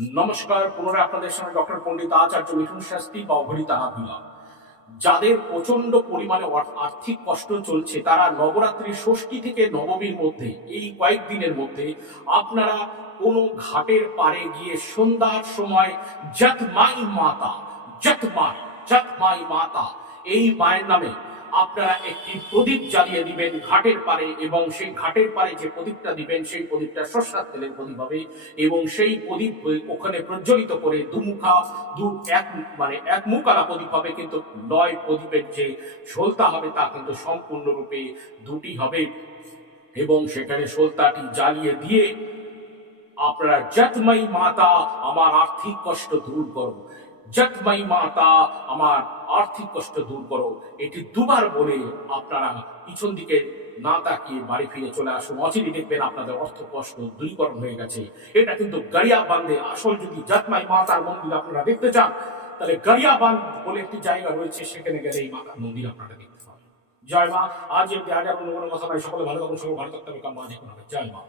নমস্কার, পুনরায় আপনাদের সঙ্গে ডক্টর পণ্ডিত আচার্য মিঠুন শাস্ত্রী বা অভরিতা আভিলা যাদের প্রচণ্ড পরিমাণে আর্থিক কষ্ট চলছে, তারা নবরাত্রি ষষ্ঠী থেকে নবমীর মধ্যে, এই কয়েকদিনের মধ্যে আপনারা কোনো ঘাটের পাড়ে গিয়ে সন্ধ্যার সময় যতমাই মাতা যতমাই যতমাই মাতা, এই মায়ের নামে আপনারা একটি প্রদীপ জ্বালিয়ে দিবেন ঘাটের পারে এবং সেই ঘাটের পারে যে প্রদীপটা দিবেন, সেই প্রদীপটা সর্ষার তেলের প্রদীপ হবে এবং সেই প্রদীপ ওখানে প্রজ্বলিত করে দুমুখা দু এক মানে এক মুখালা প্রদীপ হবে, কিন্তু নয় প্রদীপের যে সলতা হবে তা কিন্তু সম্পূর্ণরূপে দুটি হবে এবং সেখানে সলতাটি জ্বালিয়ে দিয়ে আপনারা যতমাই মাতা, আমার আর্থিক কষ্ট দূর করো। যতমাই মাতা, আমার আর্থিক কষ্ট দূর করো। এটি দুবার বলে আপনারা পিছন দিকে না তাকিয়ে বাড়ি ফিরে চলে আসুন। অচিরে দেখবেন আপনাদের অর্থ কষ্ট দূরীকরণ হয়ে গেছে। এটা কিন্তু গাড়িয়া বান্ধে আসল যদি যতমাই মাতার মন্দির আপনারা দেখতে চান, তাহলে গাড়িয়া বান্ধ বলে একটি জায়গা রয়েছে। সেখানে গেলে এই মাতার মন্দির আপনারা দেখতে পাবেন। জয় মা। আজ এমনি আগে কোনো কথা নাই সকলে ভালো থাকুন, সকল ভালো থাকতে হবে জয় মা।